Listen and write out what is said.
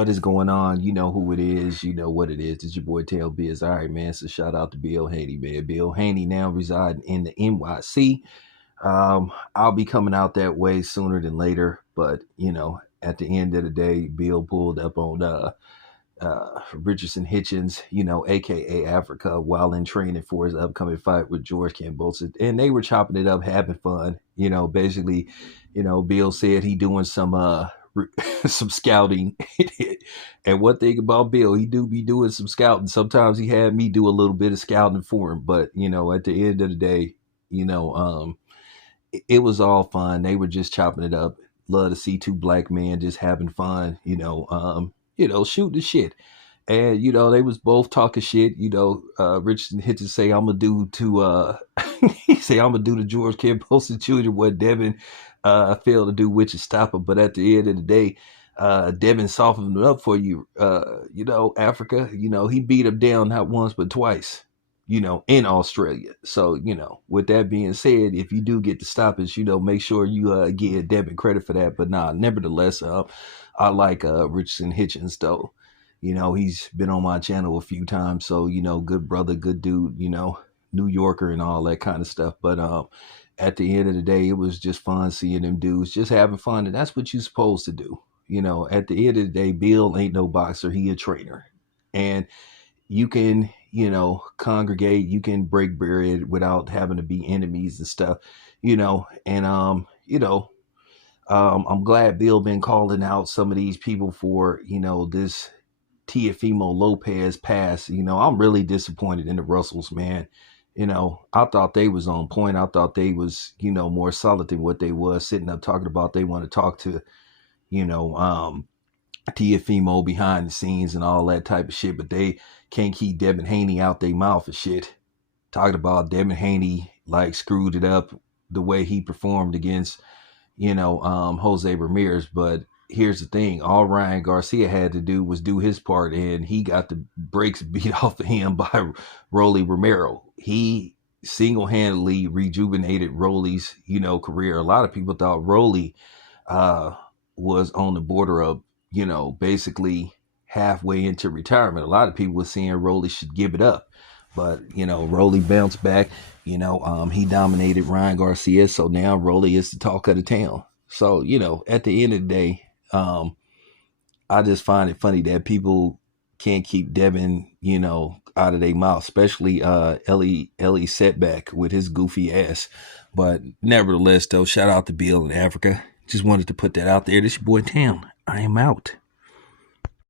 What is going on? You know who it is. You know what it is. It's your boy Tail Biz. All right, man. So shout out to Bill Haney, man. Bill Haney now residing in the NYC. I'll be coming out that way sooner than later. But, at the end of the day, Bill pulled up on Richardson Hitchins, aka Africa, while in training for his upcoming fight with George Kambosos. And they were chopping it up, having fun. Basically, Bill said he doing some scouting. And one thing about Bill, he do be doing some scouting. Sometimes he had me do a little bit of scouting for him. But, at the end of the day, you know, um, it was all fun. They were just chopping it up. Love to see two black men just having fun, shooting the shit. And, they was both talking shit, Richardson Hitchens say I'm gonna do to he say I'm gonna do to George Kambosos Jr. what Devin failed to do, which is stop him. But at the end of the day, Devin softened it up for you, Africa. He beat him down not once but twice, in Australia. So, with that being said, if you do get the stoppage, make sure you give Devin credit for that. But nevertheless, I like Richardson Hitchens though. He's been on my channel a few times, so good brother, good dude, New Yorker and all that kind of stuff. But at the end of the day, it was just fun seeing them dudes just having fun, and that's what you're supposed to do. At the end of the day, Bill ain't no boxer, he a trainer. And you can, congregate, you can break bread without having to be enemies and stuff, and I'm glad Bill been calling out some of these people for, this Tiafimo Lopez pass. I'm really disappointed in the Russells, man. I thought they was on point. I thought they was, more solid than what they was sitting up talking about. They want to talk to, you know, um, Tiafimo behind the scenes and all that type of shit, but they can't keep Devin Haney out their mouth and shit. Talking about Devin Haney like screwed it up the way he performed against, Jose Ramirez. But here's the thing, all Ryan Garcia had to do was do his part, and he got the brakes beat off of him by Rolly Romero. He single-handedly rejuvenated Rolly's, career. A lot of people thought Rolly uh, was on the border of, basically halfway into retirement. A lot of people were saying Rolly should give it up. But, Rolly bounced back. He dominated Ryan Garcia. So now Rolly is the talk of the town. So, at the end of the day, I just find it funny that people can't keep Devin, out of their mouth, especially Ellie Setback with his goofy ass. But nevertheless, though, shout out to Bill in Africa. Just wanted to put that out there. This your boy Town. I am out.